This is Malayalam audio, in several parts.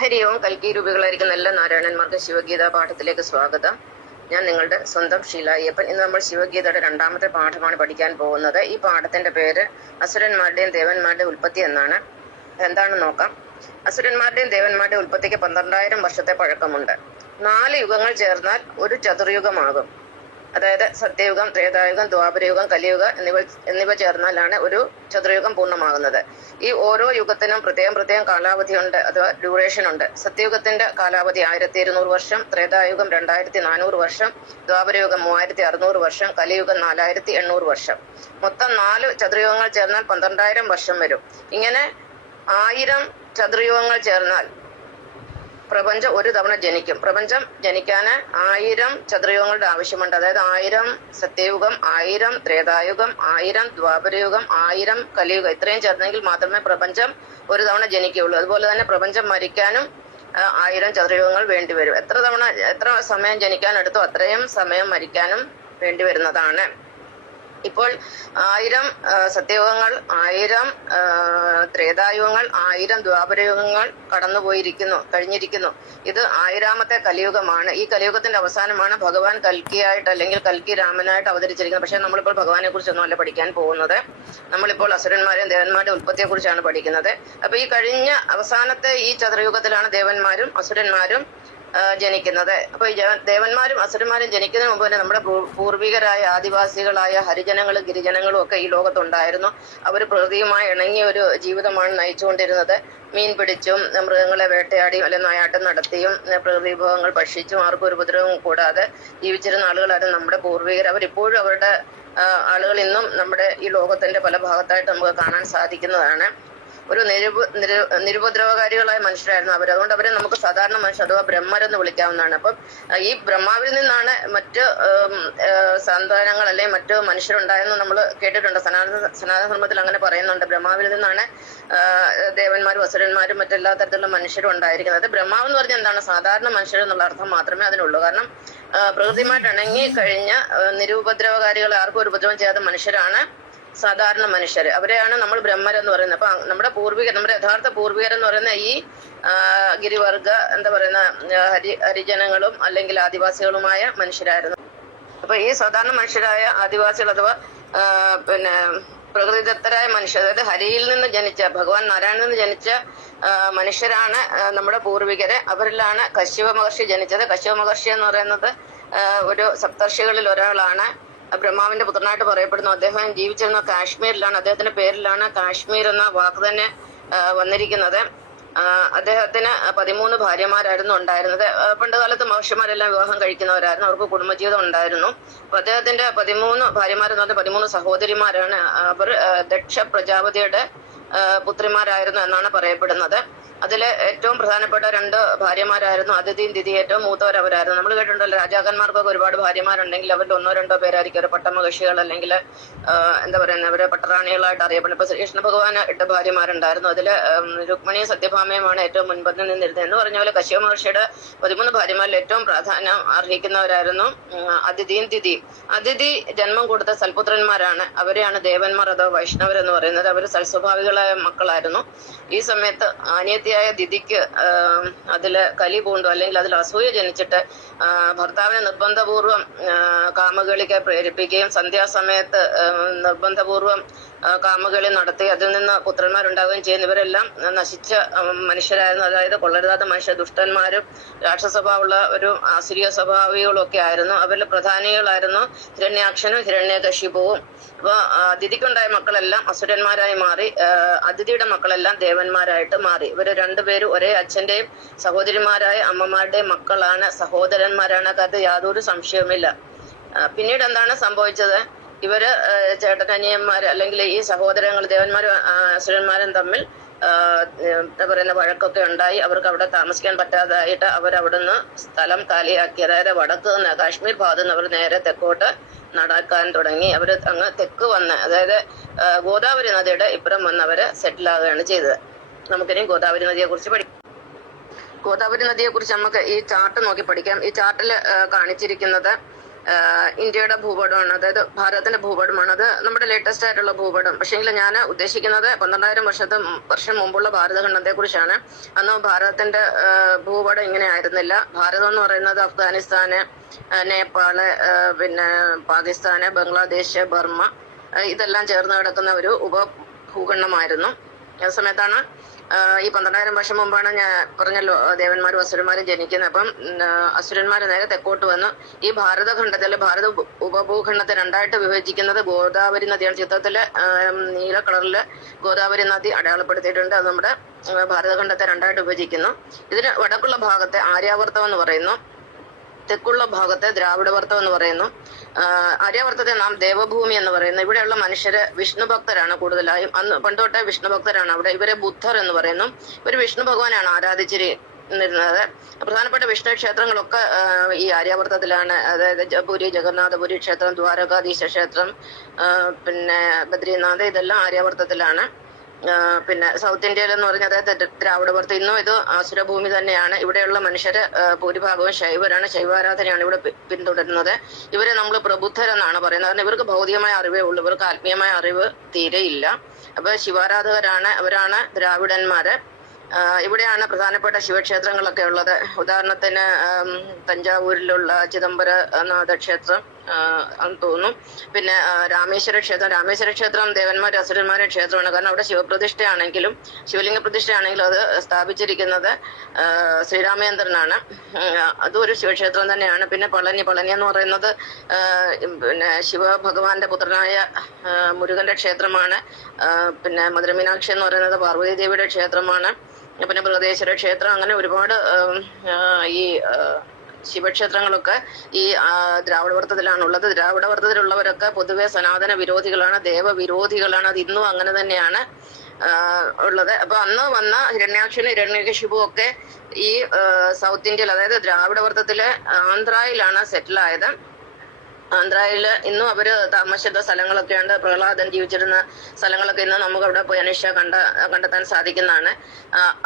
ഹരി ഓം. കൽക്കി രൂപികളായിരിക്കുന്ന എല്ലാ നാരായണന്മാർക്ക് ശിവഗീത പാഠത്തിലേക്ക് സ്വാഗതം. ഞാൻ നിങ്ങളുടെ സ്വന്തം ഷീല അയ്യപ്പൻ. ഇന്ന് നമ്മൾ ശിവഗീതയുടെ 2ാമത്തെ പാഠമാണ് പഠിക്കാൻ പോകുന്നത്. ഈ പാഠത്തിന്റെ പേര് അസുരന്മാരുടെയും ദേവന്മാരുടെയും ഉൽപ്പത്തി എന്നാണ്. എന്താണെന്ന് നോക്കാം. അസുരന്മാരുടെയും ദേവന്മാരുടെയും ഉൽപ്പത്തിക്ക് 12,000 വർഷത്തെ പഴക്കമുണ്ട്. 4 യുഗങ്ങൾ ചേർന്നാൽ ഒരു ചതുർയുഗമാകും. അതായത് സത്യയുഗം, ത്രേതായുഗം, ദ്വാപരയുഗം, കലിയുഗം എന്നിവ ചേർന്നാലാണ് ഒരു ചതുർയുഗം പൂർണ്ണമാകുന്നത്. ഈ ഓരോ യുഗത്തിനും പ്രത്യേകം കാലാവധിയുണ്ട്, അഥവാ ഡ്യൂറേഷൻ ഉണ്ട്. സത്യയുഗത്തിന്റെ കാലാവധി 1200 വർഷം, ത്രേതായുഗം 2400 വർഷം, ദ്വാപരയുഗം 3600 വർഷം, കലിയുഗം 4800 വർഷം. മൊത്തം 4 ചതുർയുഗങ്ങൾ ചേർന്നാൽ 12,000 വർഷം വരും. ഇങ്ങനെ 1000 ചതുർയുഗങ്ങൾ ചേർന്നാൽ പ്രപഞ്ചം ഒരു തവണ ജനിക്കും. പ്രപഞ്ചം ജനിക്കാൻ 1000 ചതുർയുഗങ്ങളുടെ ആവശ്യമുണ്ട്. അതായത് 1000 സത്യയുഗം, 1000 ത്രേതായുഗം, 1000 ദ്വാപരയുഗം, 1000 കലിയുഗം, ഇത്രയും ചേർന്നെങ്കിൽ മാത്രമേ പ്രപഞ്ചം ഒരു തവണ ജനിക്കുകയുള്ളൂ. അതുപോലെ തന്നെ പ്രപഞ്ചം മരിക്കാനും 1000 ചതുർയുഗങ്ങൾ വേണ്ടിവരും. എത്ര സമയം ജനിക്കാൻ എടുത്തോ അത്രയും സമയം മരിക്കാനും വേണ്ടി വരുന്നതാണ്. ഇപ്പോൾ 1000 സത്യയുഗങ്ങൾ, 1000 ത്രേതായുഗങ്ങൾ, 1000 ദ്വാപരയുഗങ്ങൾ കഴിഞ്ഞിരിക്കുന്നു. ഇത് 1000ാമത്തെ കലിയുഗമാണ്. ഈ കലിയുഗത്തിന്റെ അവസാനമാണ് ഭഗവാൻ കൽക്കിയായിട്ട് അല്ലെങ്കിൽ കൽക്കി രാമനായിട്ട് അവതരിച്ചിരിക്കുന്നത്. പക്ഷെ നമ്മളിപ്പോൾ ഭഗവാനെ കുറിച്ചൊന്നും അല്ല പഠിക്കാൻ പോകുന്നത്. നമ്മളിപ്പോൾ അസുരന്മാരെയും ദേവന്മാരുടെയും ഉൽപ്പത്തിയെ കുറിച്ചാണ് പഠിക്കുന്നത്. അപ്പൊ ഈ കഴിഞ്ഞ അവസാനത്തെ ഈ ചതുർയുഗത്തിലാണ് ദേവന്മാരും അസുരന്മാരും ജനിക്കുന്നത്. അപ്പൊ ദേവന്മാരും അസുരന്മാരും ജനിക്കുന്നതിന് മുമ്പ് തന്നെ നമ്മുടെ പൂർവികരായ ആദിവാസികളായ ഹരിജനങ്ങളും ഗിരിജനങ്ങളും ഒക്കെ ഈ ലോകത്തുണ്ടായിരുന്നു. അവർ പ്രകൃതിയുമായി ഇണങ്ങിയ ഒരു ജീവിതമാണ് നയിച്ചുകൊണ്ടിരുന്നത്. മീൻ പിടിച്ചും മൃഗങ്ങളെ വേട്ടയാടിയും അല്ലെങ്കിൽ നായാട്ടം നടത്തിയും പ്രകൃതി വിഭവങ്ങൾ ഭക്ഷിച്ചും ആർക്കും ഒരു ഉപദ്രവവും കൂടാതെ ജീവിച്ചിരുന്ന ആളുകളായിരുന്നു നമ്മുടെ പൂർവികർ. അവരിപ്പോഴും അവരുടെ ആളുകൾ ഇന്നും നമ്മുടെ ഈ ലോകത്തിന്റെ പല ഭാഗത്തായിട്ട് നമുക്ക് കാണാൻ സാധിക്കുന്നതാണ്. ഒരു നിരുപദ്രവകാരികളായ മനുഷ്യരായിരുന്നു അവർ. അതുകൊണ്ട് അവരെ നമുക്ക് സാധാരണ മനുഷ്യർ അഥവാ ബ്രഹ്മരെന്ന് വിളിക്കാവുന്നതാണ്. അപ്പം ഈ ബ്രഹ്മാവിൽ നിന്നാണ് മറ്റ് സന്താനങ്ങൾ അല്ലെങ്കിൽ മറ്റു മനുഷ്യരുണ്ടായെന്ന് നമ്മൾ കേട്ടിട്ടുണ്ട്. സനാതന ധർമ്മത്തിൽ അങ്ങനെ പറയുന്നുണ്ട്. ബ്രഹ്മാവിൽ നിന്നാണ് ദേവന്മാരും അസുരന്മാരും മറ്റെല്ലാ തരത്തിലുള്ള മനുഷ്യരും ഉണ്ടായിരിക്കുന്നത്. ബ്രഹ്മാവ് എന്ന് പറഞ്ഞാൽ എന്താണ്? സാധാരണ മനുഷ്യർ എന്നുള്ള അർത്ഥം മാത്രമേ അതിനുള്ളൂ. കാരണം പ്രകൃതിയുമായിട്ട് ഇണങ്ങി കഴിഞ്ഞ നിരുപദ്രവകാരികൾ, ആർക്കും ഒരു ഉപദ്രവം ചെയ്യാത്ത മനുഷ്യരാണ് സാധാരണ മനുഷ്യർ. അവരെയാണ് നമ്മൾ ബ്രഹ്മരെന്ന് പറയുന്നത്. അപ്പൊ നമ്മുടെ യഥാർത്ഥ പൂർവികരെന്ന് പറയുന്ന ഈ ഗിരിവർഗ ഹരിജനങ്ങളും അല്ലെങ്കിൽ ആദിവാസികളുമായ മനുഷ്യരായിരുന്നു. അപ്പൊ ഈ സാധാരണ മനുഷ്യരായ ആദിവാസികൾ അഥവാ പ്രകൃതിദത്തരായ മനുഷ്യർ, അതായത് ഹരിയിൽ നിന്ന് ജനിച്ച ഭഗവാൻ നാരായണനിൽ നിന്ന് ജനിച്ച മനുഷ്യരാണ് നമ്മുടെ പൂർവികര്. അവരിലാണ് കശ്യപ മഹർഷി ജനിച്ചത്. കശ്യപ മഹർഷി എന്ന് പറയുന്നത് ഒരു സപ്തർഷികളിൽ ഒരാളാണ്. ബ്രഹ്മാവിന്റെ പുത്രനായിട്ട് പറയപ്പെടുന്നു. അദ്ദേഹം ജീവിച്ചിരുന്ന കാശ്മീരിലാണ്. അദ്ദേഹത്തിന്റെ പേരിലാണ് കാശ്മീർ എന്ന വാക്ക് തന്നെ വന്നിരിക്കുന്നത്. അദ്ദേഹത്തിന് 13 ഭാര്യമാരായിരുന്നു ഉണ്ടായിരുന്നത്. പണ്ട് കാലത്ത് മഹർഷിമാരെല്ലാം വിവാഹം കഴിക്കുന്നവരായിരുന്നു. അവർക്ക് കുടുംബജീവിതം ഉണ്ടായിരുന്നു. അപ്പൊ അദ്ദേഹത്തിന്റെ 13 ഭാര്യമാരെന്ന് പറഞ്ഞാൽ 13 സഹോദരിമാരാണ്. അവർ ദക്ഷ പ്രജാപതിയുടെ പുത്രിമാരായിരുന്നു എന്നാണ് പറയപ്പെടുന്നത്. അതില് ഏറ്റവും പ്രധാനപ്പെട്ട 2 ഭാര്യമാരായിരുന്നു അതിഥിയും ദിതി. ഏറ്റവും മൂത്തവരവരായിരുന്നു. നമ്മൾ കേട്ടിട്ടുണ്ടല്ലോ, രാജാക്കന്മാർക്കൊക്കെ ഒരുപാട് ഭാര്യമാരുണ്ടെങ്കിൽ അവരിൽ 1-2 പേരായിരിക്കും ഒരു പട്ടമകക്ഷികൾ അല്ലെങ്കിൽ അവര് പട്ടറാണികളായിട്ട് അറിയപ്പെടുന്നത്. ഇപ്പൊ ശ്രീകൃഷ്ണ ഭഗവാന് 8 ഭാര്യമാരുണ്ടായിരുന്നു. അതില് രുക്മിണിയും സത്യഭാമയുമാണ് ഏറ്റവും മുൻപന്തിൽ നിന്നിരുന്നത്. എന്ന് പറഞ്ഞ പോലെ കശ്യപ മഹർഷിയുടെ 13 ഭാര്യമാരിൽ ഏറ്റവും പ്രാധാന്യം അർഹിക്കുന്നവരായിരുന്നു അതിഥിയും ദിതിയും. അതിഥി ജന്മം കൊടുത്ത സൽപുത്രന്മാരാണ്. അവരെയാണ് ദേവന്മാർ അഥവാ വൈഷ്ണവർ എന്ന് പറയുന്നത്. അവർ സൽസ്വഭാവികളായ മക്കളായിരുന്നു. ഈ സമയത്ത് അനിയത്തിയായ ദിതിക്ക് അതില് കലി പൂണ്ടു അല്ലെങ്കിൽ അതിൽ അസൂയ ജനിച്ചിട്ട് ഭർത്താവിനെ നിർബന്ധപൂർവം കാമകളിക്ക് പ്രേരിപ്പിക്കുകയും സന്ധ്യാസമയത്ത് നിർബന്ധപൂർവം കാമകളി നടത്തി അതിൽ നിന്ന് പുത്രന്മാരുണ്ടാവുകയും ചെയ്യുന്ന ഇവരെല്ലാം നശിച്ച മനുഷ്യരായിരുന്നു. അതായത് കൊള്ളരുതാത്ത മനുഷ്യ, ദുഷ്ടന്മാരും രാക്ഷസഭാവമുള്ള ഒരു ആസുരീയ സ്വഭാവികളും ഒക്കെ ആയിരുന്നു. അവരിൽ പ്രധാനികളായിരുന്നു ഹിരണ്യാക്ഷനും ഹിരണ്യകശിപുവും. അപ്പൊ അതിഥിക്കുണ്ടായ മക്കളെല്ലാം അസുരന്മാരായി മാറി. അതിഥിയുടെ മക്കളെല്ലാം ദേവന്മാരായിട്ട് മാറി. ഇവര് 2 പേരും ഒരേ അച്ഛന്റെയും സഹോദരിമാരായ അമ്മമാരുടെയും മക്കളാണ്, സഹോദരന്മാരാണ്. അത് യാതൊരു സംശയവുമില്ല. പിന്നീട് എന്താണ് സംഭവിച്ചത്? ഇവര് ചേട്ടനനിയന്മാര് അല്ലെങ്കിൽ ഈ സഹോദരങ്ങൾ ദേവന്മാരും അസുരന്മാരും തമ്മിൽ വഴക്കൊക്കെ ഉണ്ടായി. അവർക്ക് അവിടെ താമസിക്കാൻ പറ്റാതായിട്ട് അവരവിടുന്ന് സ്ഥലം കാലിയാക്കി. അതായത് വടക്ക് നിന്ന് കാശ്മീർ ഭാഗത്ത് നിന്ന് അവർ നേരെ തെക്കോട്ട് നടക്കാൻ തുടങ്ങി. അവര് അങ്ങ് തെക്ക് വന്ന്, അതായത് ഗോദാവരി നദിയുടെ ഇപ്പുറം വന്ന് അവര് സെറ്റിൽ ആകുകയാണ് ചെയ്തത്. നമുക്കിനി ഗോദാവരി നദിയെ കുറിച്ച് പഠിക്കാം. ഗോദാവരി നദിയെ കുറിച്ച് നമുക്ക് ഈ ചാർട്ട് നോക്കി പഠിക്കാം. ഈ ചാർട്ടിൽ കാണിച്ചിരിക്കുന്നത് ഇന്ത്യയുടെ ഭൂപടമാണ്, അതായത് ഭാരതത്തിന്റെ ഭൂപടമാണ്. അത് നമ്മുടെ ലേറ്റസ്റ്റ് ആയിട്ടുള്ള ഭൂപടം. പക്ഷേങ്കിൽ ഞാൻ ഉദ്ദേശിക്കുന്നത് 12,000 വർഷം മുമ്പുള്ള ഭാരതഖണ്ഡത്തെ കുറിച്ചാണ്. അന്ന് ഭാരതത്തിന്റെ ഭൂപടം ഇങ്ങനെ ആയിരുന്നില്ല. ഭാരതം എന്ന് പറയുന്നത് അഫ്ഗാനിസ്ഥാന്, നേപ്പാള്, പിന്നെ പാകിസ്ഥാന്, ബംഗ്ലാദേശ്, ബർമ്മ ഇതെല്ലാം ചേർന്ന് കിടക്കുന്ന ഒരു ഉപഭൂഖണ്ഡമായിരുന്നു. ആ സമയത്താണ് ഈ 12,000 വർഷം മുമ്പാണ് ഞാൻ പറഞ്ഞല്ലോ ദേവന്മാരും അസുരന്മാരും ജനിക്കുന്നത്. അപ്പം അസുരന്മാർ നേരെ തെക്കോട്ട് വന്ന് ഈ ഭാരതഖണ്ഡത്തില് ഭാരത ഉപഭൂഖണ്ഡത്തെ രണ്ടായിട്ട് വിഭജിക്കുന്നത് ഗോദാവരി നദിയാണ്. ചിത്രത്തില് നീല കളറില് ഗോദാവരി നദി അടയാളപ്പെടുത്തിയിട്ടുണ്ട്. അത് നമ്മുടെ ഭാരതഖണ്ഡത്തെ രണ്ടായിട്ട് വിഭജിക്കുന്നു. ഇതിന് വടക്കുള്ള ഭാഗത്തെ ആര്യാവർത്തം എന്ന് പറയുന്നു, തെക്കുള്ള ഭാഗത്തെ ദ്രാവിഡവർത്തം എന്ന് പറയുന്നു. ആര്യാവർത്തത്തെ നാം ദേവഭൂമി എന്ന് പറയുന്നു. ഇവിടെയുള്ള മനുഷ്യര് വിഷ്ണു ഭക്തരാണ് കൂടുതലായും. അന്ന് പണ്ടുതൊട്ടേ വിഷ്ണു ഭക്തരാണ് അവിടെ. ഇവരെ ബുദ്ധർ എന്ന് പറയുന്നു. ഇവർ വിഷ്ണു ഭഗവാനാണ് ആരാധിച്ചിരുന്നത്. പ്രധാനപ്പെട്ട വിഷ്ണു ക്ഷേത്രങ്ങളൊക്കെ ഈ ആര്യാവർത്തത്തിലാണ്. അതായത് പുരി ജഗന്നാഥപുരി ക്ഷേത്രം, ദ്വാരകാധീശ ക്ഷേത്രം, പിന്നെ ബദ്രീനാഥ്, ഇതെല്ലാം ആര്യാവർത്തത്തിലാണ്. പിന്നെ സൗത്ത് ഇന്ത്യയിൽ എന്ന് പറഞ്ഞാൽ അതായത് ദ്രാവിഡവർത്തം, ഇന്നും ഇത് അസുരഭൂമി തന്നെയാണ്. ഇവിടെയുള്ള മനുഷ്യര് ഭൂരിഭാഗവും ശൈവരാണ്, ശൈവാരാധനയാണ് ഇവിടെ പിന്തുടരുന്നത്. ഇവരെ നമ്മൾ പ്രബുദ്ധരെന്നാണ് പറയുന്നത്. കാരണം ഇവർക്ക് ഭൗതികമായ അറിവേ ഉള്ളൂ, ഇവർക്ക് ആത്മീയമായ അറിവ് തീരെയില്ല. അപ്പൊ ശിവാരാധകരാണ്, അവരാണ് ദ്രാവിഡന്മാര്. ഇവിടെയാണ് പ്രധാനപ്പെട്ട ശിവക്ഷേത്രങ്ങളൊക്കെ ഉള്ളത്. ഉദാഹരണത്തിന് തഞ്ചാവൂരിലുള്ള ചിദംബരനാഥ ക്ഷേത്രം എന്ന് തോന്നുന്നു. പിന്നെ രാമേശ്വര ക്ഷേത്രം. രാമേശ്വര ക്ഷേത്രം ദേവന്മാരും അസുരന്മാരുടെ ക്ഷേത്രമാണ്. കാരണം അവിടെ ശിവപ്രതിഷ്ഠയാണെങ്കിലും ശിവലിംഗ പ്രതിഷ്ഠയാണെങ്കിലും അത് സ്ഥാപിച്ചിരിക്കുന്നത് ശ്രീരാമചന്ദ്രനാണ്. അതും ഒരു ശിവക്ഷേത്രം തന്നെയാണ്. പിന്നെ പളനി എന്ന് പറയുന്നത് പിന്നെ ശിവഭഗവാന്റെ പുത്രനായ മുരുകന്റെ ക്ഷേത്രമാണ്. പിന്നെ മധുരമീനാക്ഷി എന്ന് പറയുന്നത് പാർവതി ദേവിയുടെ ക്ഷേത്രമാണ്. പിന്നെ ബൃഹദേശ്വര ക്ഷേത്രം, അങ്ങനെ ഒരുപാട് ഈ ശിവക്ഷേത്രങ്ങളൊക്കെ ഈ ദ്രാവിഡവർത്തത്തിലാണുള്ളത്. ദ്രാവിഡവർത്തത്തിലുള്ളവരൊക്കെ പൊതുവെ സനാതന വിരോധികളാണ്, ദേവവിരോധികളാണ്. അത് ഇന്നും അങ്ങനെ തന്നെയാണ് ഉള്ളത്. അപ്പൊ അന്ന് വന്ന ഹിരണ്യാക്ഷനും ഹിരണ്യകശിപുവും ഒക്കെ ഈ സൗത്ത് ഇന്ത്യയിൽ, അതായത് ദ്രാവിഡവർത്തത്തിലെ ആന്ധ്രയിലാണ് സെറ്റിലായത്. ആന്ധ്രയില് ഇന്നും അവര് താമസിച്ച സ്ഥലങ്ങളൊക്കെ ഉണ്ട്. പ്രഹ്ലാദൻ ജീവിച്ചിരുന്ന സ്ഥലങ്ങളൊക്കെ ഇന്ന് നമുക്ക് അവിടെ പോയി അന്വേഷിച്ചാൽ കണ്ടെത്താൻ സാധിക്കുന്നതാണ്.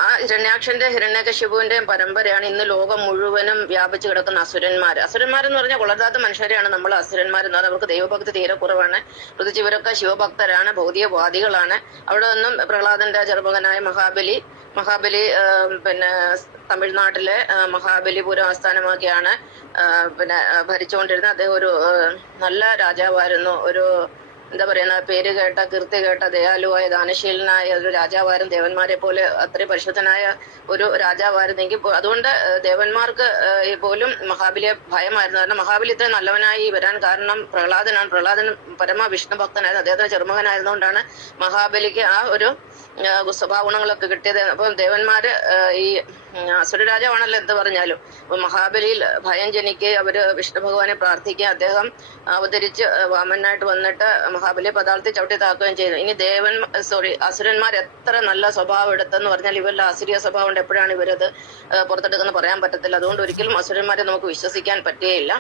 ആ ഹിരണ്യാക്ഷന്റെ ഹിരണ്യകശിപുവിന്റെയും പരമ്പരയാണ് ഇന്ന് ലോകം മുഴുവനും വ്യാപിച്ചു കിടക്കുന്ന അസുരന്മാര്. അസുരന്മാരെന്ന് പറഞ്ഞാൽ കൊള്ളരുതാത്ത മനുഷ്യരെയാണ് നമ്മൾ അസുരന്മാരെന്ന് പറഞ്ഞാൽ. അവർക്ക് ദൈവഭക്തി തീരെ കുറവാണ്. പ്രത്യേകിച്ച് ഇവരൊക്കെ ശിവഭക്തരാണ്, ഭൗതികവാദികളാണ്. അവിടെ നിന്നും പ്രഹ്ലാദന്റെ ചെറുമകനായ മഹാബലി പിന്നെ തമിഴ്നാട്ടിലെ മഹാബലിപുരം ആസ്ഥാനമാക്കിയാണ് പിന്നെ ഭരിച്ചുകൊണ്ടിരുന്നത്. അദ്ദേഹം ഒരു നല്ല രാജാവായിരുന്നു. ഒരു എന്താ പറയുന്ന പേര് കേട്ട, കീർത്തി കേട്ട, ദയാലുവായ, ദാനശീലനായ ഒരു രാജാവായിരുന്നു. ദേവന്മാരെ പോലെ അത്രയും പരിശുദ്ധനായ ഒരു രാജാവായിരുന്നെങ്കിൽ അതുകൊണ്ട് ദേവന്മാർക്ക് പോലും മഹാബലിയെ ഭയമായിരുന്നു. കാരണം മഹാബലി ഇത്രയും നല്ലവനായി വരാൻ കാരണം പ്രഹ്ലാദനാണ്. പ്രഹ്ലാദൻ പരമ വിഷ്ണു ഭക്തനായിരുന്നു. അദ്ദേഹത്തിന്റെ ചെറുമകനായിരുന്നുകൊണ്ടാണ് മഹാബലിക്ക് ആ ഒരു സ്വഭാവ ഗുണങ്ങളൊക്കെ കിട്ടിയത്. അപ്പം ദേവന്മാര് ഈ അസുരരാജാവാണല്ലോ എന്ത് പറഞ്ഞാലും. അപ്പൊ മഹാബലിയിൽ ഭയം ജനിക്കുകയും അവര് വിഷ്ണു ഭഗവാനെ പ്രാർത്ഥിക്കുക, അദ്ദേഹം അവതരിച്ച് വാമനായിട്ട് വന്നിട്ട് മഹാബലിയെ പതാളത്തിൽ ചവിട്ടി താക്കുകയും ചെയ്തു. ഇനി അസുരന്മാർ എത്ര നല്ല സ്വഭാവം എടുത്തെന്ന് പറഞ്ഞാൽ ഇവരുടെ അസുരീയ സ്വഭാവം കൊണ്ട് എപ്പോഴാണ് ഇവരത് പുറത്തെടുക്കുന്നത് പറയാൻ പറ്റത്തില്ല. അതുകൊണ്ട് ഒരിക്കലും അസുരന്മാരെ നമുക്ക് വിശ്വസിക്കാൻ പറ്റുകയില്ല.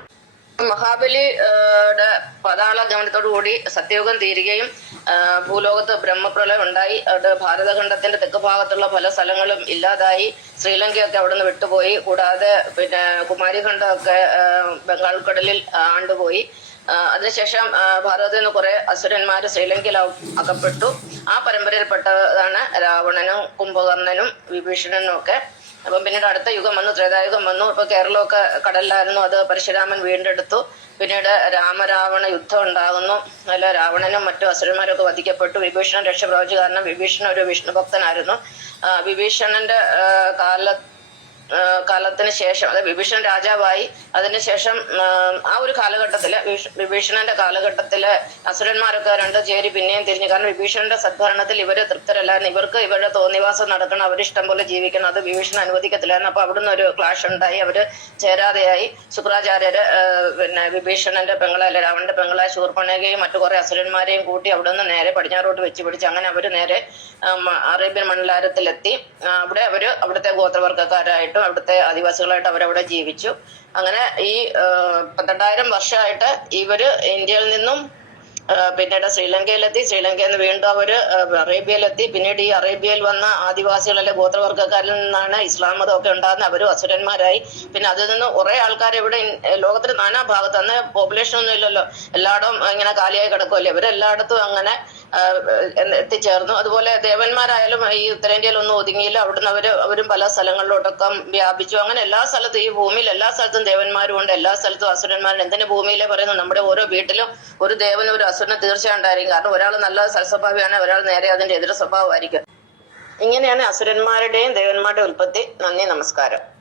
മഹാബലിയുടെ പതാള ഗമനത്തോടു കൂടി സത്യയുഗം തീരുകയും ഭൂലോകത്ത് ബ്രഹ്മപ്രളയം ഉണ്ടായി. അവിടെ ഭാരതഖണ്ഡത്തിന്റെ തെക്ക് ഭാഗത്തുള്ള പല സ്ഥലങ്ങളും ഇല്ലാതായി. ശ്രീലങ്കയൊക്കെ അവിടെ നിന്ന് വിട്ടുപോയി. കൂടാതെ പിന്നെ കുമാരിഖണ്ഡമൊക്കെ ബംഗാൾ കടലിൽ ആണ്ടുപോയി. അതിനുശേഷം ഭാരതത്തിൽ നിന്ന് കുറെ അസുരന്മാര് ശ്രീലങ്കയിൽ അകപ്പെട്ടു. ആ പരമ്പരയിൽപ്പെട്ടതാണ് രാവണനും കുംഭകർണനും വിഭീഷണനും ഒക്കെ. അപ്പം പിന്നീട് അടുത്ത യുഗം വന്നു, ത്രേതായുഗം വന്നു. ഇപ്പൊ കേരളമൊക്കെ കടലിലായിരുന്നു, അത് പരശുരാമൻ വീണ്ടെടുത്തു. പിന്നീട് രാമരാവണ യുദ്ധം ഉണ്ടാകുന്നു. അതിൽ രാവണനും മറ്റു അസുരന്മാരൊക്കെ വധിക്കപ്പെട്ടു. വിഭീഷണൻ രക്ഷ പ്രാപിച്ചു. കാരണം വിഭീഷണൻ ഒരു വിഷ്ണു ഭക്തനായിരുന്നു. വിഭീഷണന്റെ കാലത്തിന് ശേഷം, അതായത് വിഭീഷണൻ രാജാവായി. അതിനുശേഷം ആ ഒരു കാലഘട്ടത്തില് വിഭീഷണന്റെ കാലഘട്ടത്തില് അസുരന്മാരൊക്കെ രണ്ട് ചേരി പിന്നെയും തിരിഞ്ഞു. കാരണം വിഭീഷണന്റെ സദ്ഭരണത്തിൽ ഇവര് തൃപ്തരല്ലായിരുന്നു. ഇവർക്ക് ഇവരുടെ തോന്നിവാസം നടക്കണം, അവരിഷ്ടം പോലെ ജീവിക്കണം, അത് വിഭീഷണൻ അനുവദിക്കത്തില്ലായിരുന്നു. അപ്പൊ അവിടുന്ന് ഒരു ക്ലാഷ് ഉണ്ടായി. അവര് ചേരാതെയായി. ശുക്രാചാര്യര് പിന്നെ വിഭീഷണന്റെ പെങ്ങളായ രാവണന്റെ പെങ്ങളായ ശൂർപ്പണഖയും മറ്റു കുറെ അസുരന്മാരെയും കൂട്ടി അവിടുന്ന് നേരെ പടിഞ്ഞാറോട്ട് വെച്ച് പിടിച്ച് അങ്ങനെ അവര് നേരെ അറേബ്യൻ മണ്ഡലാരത്തിലെത്തി. അവിടെ അവര് അവിടുത്തെ ഗോത്രവർഗ്ഗക്കാരായിട്ടും അവിടുത്തെ ആദിവാസികളായിട്ട് അവരവിടെ ജീവിച്ചു. അങ്ങനെ ഈ 12,000 വർഷമായിട്ട് ഇവര് ഇന്ത്യയിൽ നിന്നും പിന്നീട് ശ്രീലങ്കയിലെത്തി. ശ്രീലങ്കയിൽ നിന്ന് വീണ്ടും അവര് അറേബ്യയിലെത്തി. പിന്നീട് ഈ അറേബ്യയിൽ വന്ന ആദിവാസികളല്ലെ ഗോത്രവർഗ്ഗക്കാരിൽ നിന്നാണ് ഇസ്ലാം മതമൊക്കെ ഉണ്ടാകുന്നത്. അവരും അസുരന്മാരായി. പിന്നെ അതിൽ നിന്ന് കുറെ ആൾക്കാർ ഇവിടെ ലോകത്തിന്റെ നാനാ ഭാഗത്ത്, അന്ന് പോപ്പുലേഷൻ ഒന്നും ഇല്ലല്ലോ, എല്ലായിടവും ഇങ്ങനെ കാലിയായി കിടക്കുമല്ലേ, ഇവരെല്ലായിടത്തും അങ്ങനെ എത്തിച്ചേർന്നു. അതുപോലെ ദേവന്മാരായാലും ഈ ഉത്തരേന്ത്യയിലൊന്നും ഒതുങ്ങിയില്ല. അവിടുന്ന് അവരും പല സ്ഥലങ്ങളിലോട്ടൊക്കെ വ്യാപിച്ചു. അങ്ങനെ എല്ലാ സ്ഥലത്തും, ഈ ഭൂമിയിൽ എല്ലാ സ്ഥലത്തും ദേവന്മാരും ഉണ്ട്, എല്ലാ സ്ഥലത്തും അസുരന്മാരുണ്ട്. എന്തിനു ഭൂമിയിലെ പറയുന്നു, നമ്മുടെ ഓരോ വീട്ടിലും ഒരു ദേവനും ഒരു അസുരനും തീർച്ചയായും ഉണ്ടായിരിക്കും. കാരണം ഒരാൾ നല്ല സൽസ്വഭാവിയാണ്, ഒരാൾ നേരെ അതിന്റെ എതിർ സ്വഭാവമായിരിക്കും. ഇങ്ങനെയാണ് അസുരന്മാരുടെയും ദേവന്മാരുടെയും ഉൽപ്പത്തി. നന്ദി, നമസ്കാരം.